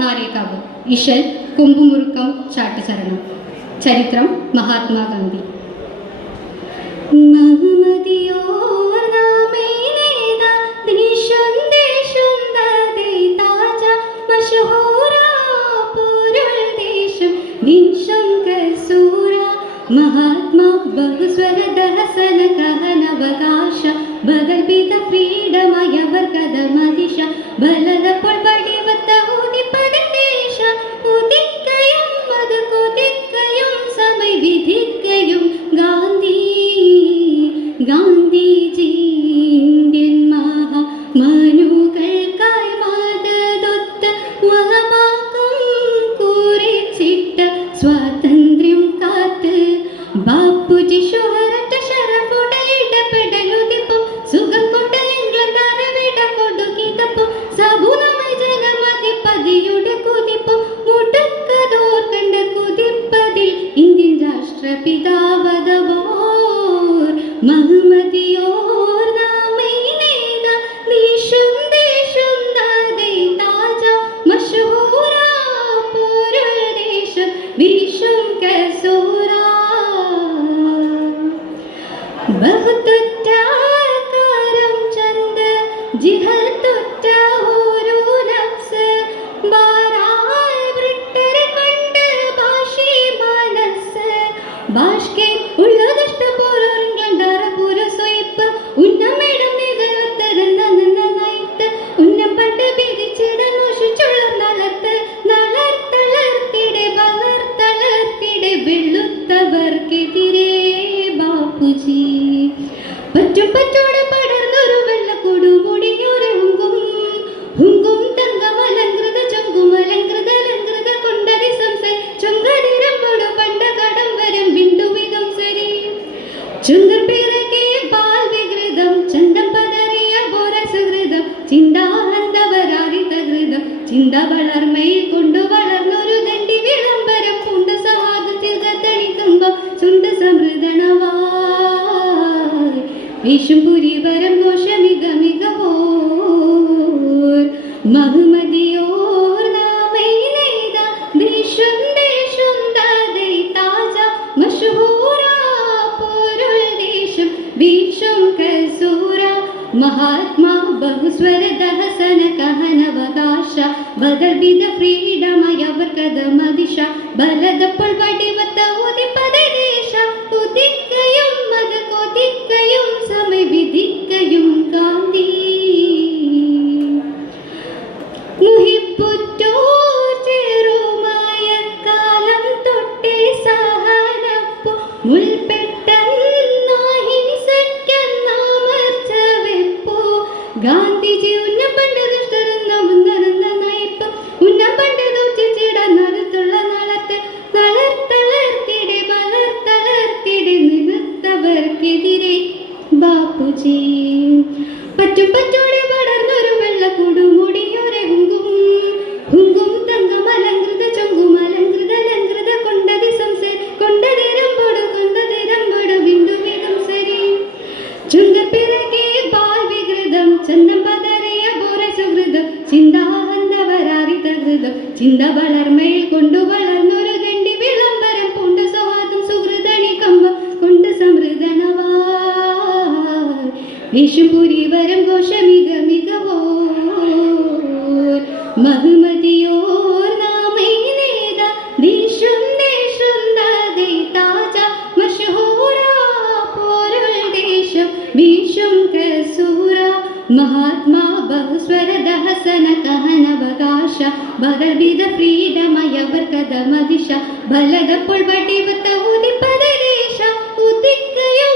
നാരേകാവ്, ഇശൽ കൊമ്പുമുറുക്കം ചാട്ടുചരണം. ചരിത്രം മഹാത്മാഗാന്ധി. महात्मा बहुस्वर दहसन कहनवकाश बगल्बिद फ्रीडमय वर्गद मदिश बलद पड़बडिवत उदिपद देश उदिक्कयं मद कुदिक्कयं समय विधिक्कयं गांधी गांधीजी ഇന്ത്യൻ മഹാ മനുകൾക്കായി മതദൊത്ത വകമാക്കം കുറിച്ചിട്ട സ്വാതന്ത്ര്യം കാത്ത് ബാപ്പുജി ശോഹരറ്റ ശരഫുടെ ഇടപെടലുതിപ്പും സുഖം കൊണ്ട് എംഗ്ലണ്ടറിവിട കൊടുക്കിതപ്പും സബുനമായി ജനമതിപ്പതിയുടെ കുതിപ്പും മുടക്കതോർക്കണ്ട കുതിപ്പതിൽ ഇന്ത്യൻ രാഷ്ട്രപിതാവതവോർ മഹമ്മദിയോർ നാമൈനേത ദേശം ദേശം നാദൈ താജ മശഹൂരാ പൂരുൾ ദേശം വിഷം കസൂരാ बहुत करम चंद जिहत ഒരു നഫ്സ് ബാരാൽ വൃട്ടർ കണ്ട് ഭാഷി മനസ്സ് ഭാഷ്കെ ഉള്ളതിഷ്ട പോരണ്ടറ പുരസൊയ്പ്പ് ഉന്നമേടം നികത്തരന്നയിത്ത് ഉന്നപ്പട്ട് വിധിച്ചിടൻ മുഷിച്ചുള്ള നലത്ത് നളർത്തളർത്തിടെ വളർത്തളർത്തിടെ വെളുത്തവർക്കെതിരെ ബാപ്പുജി പറ്റും പറ്റോടെ പടർന്നൊരു വെള്ളക്കൊടുമുടിയൊരു ഹുങ്കും തങ്കമലങ്കൃത ചൊങ്കുമലങ്കൃത ലങ്കൃത കൊണ്ടതി സംസൈ ചൊങ്കടിരമ്പൊടു പണ്ട കടം വരം ബിന്ദുവിധം സരി ചുങ്കർ പിറകെ ബാൽ വികൃതം ചണ്ടം പതറിയ ബോരസുഹൃതം ചിന്താഹന്തവരാരിതകൃതം ചിന്ത വളർമയിൽ കൊണ്ടു വളർന്നൊരു ദണ്ഡി വിളംബരം പുണ്ട സഹാദത്തിൽ ഗതണിക്കുമ്പം ചുണ്ട സമൃദ്ധണവാ വിഷുപുരിവരം ഘോഷമിക മികവോർ മഹമ്മദിയോർ നാമൈനേത ദേശം ദേശം ദാദൈ താജ മശഹൂരാ പൂരുൾ ദേശം വിഷം കസൂര महात्मा बहुस्वर दहसन कहनवकाश बदल्बिद फ्रीडमय वर्गद मदिश बलदപ്പോൾ വടിവത്ത ഉദിപ്പത ദേശ ഉദിക്കയും മത കൊതിക്കയും സമയ വിധിക്കയും ഗാന്ധി മുഹിബുറ്റോർ ചെറുമായ കാലം തൊട്ടേ സഹനപ്പോ മുൽപ്പെട്ടന്നാഹിംസയ്ക്കെന്നാമർച്ചവെപ്പോ ഗാന്ധിജി ഉന്ന പണ്ട് ദുഷ്ടരെന്ന മുന്നരന്ന നയിപ്പ് ഉന്ന പണ്ട് ദൂച്ചിച്ചിടന്നടുത്തുള്ള നളത്ത് തളർത്തളർത്തിടെ വളർത്തളർത്തിടെ നികത്തവർക്കെതിരെ ബാപ്പുജി പറ്റും പറ്റോടെ പടർന്നൊരു വെള്ളക്കൊടുമുടിയൊരെ ഹുങ്കും തങ്കമലങ്കൃത ചൊങ്കുമലങ്കൃത ലങ്കൃത കൊണ്ടതി സംസൈ കൊണ്ടതിരമ്പൊടു ബിന്ദുവിധം സരി ചുങ്കർ പിറകെ ബാൽ വികൃതം ചന്ദം പതറിയ ബോരസുഹൃതം ചിന്താഹന്തവരാരിതകൃതം ചിന്ത വളർമയിൽ കൊണ്ടു വളർന്നൊരു ദണ്ഡി വിളംബരം പൂണ്ട സൗഹാർദ്ദം സുഹൃതണി കമ്പം കൊണ്ട് സമൃദ്ധണവാ വിഷുപുരിവരം ഘോഷമിക മികവോർ മഹമ്മദിയോർ നാമൈനേത ദേശം ദേശം ദാദൈ താജ മശഹൂരാ പൂരുൾ ദേശം വിഷം കസൂര महात्मा बहुस्वर दहसन कहनवकाश बगल्बिद फ्रीडमय वर्गद मदिश बलदപ്പോൾ വടിവത്ത ഉദിപ്പത ദേശ ഉദിക്കയും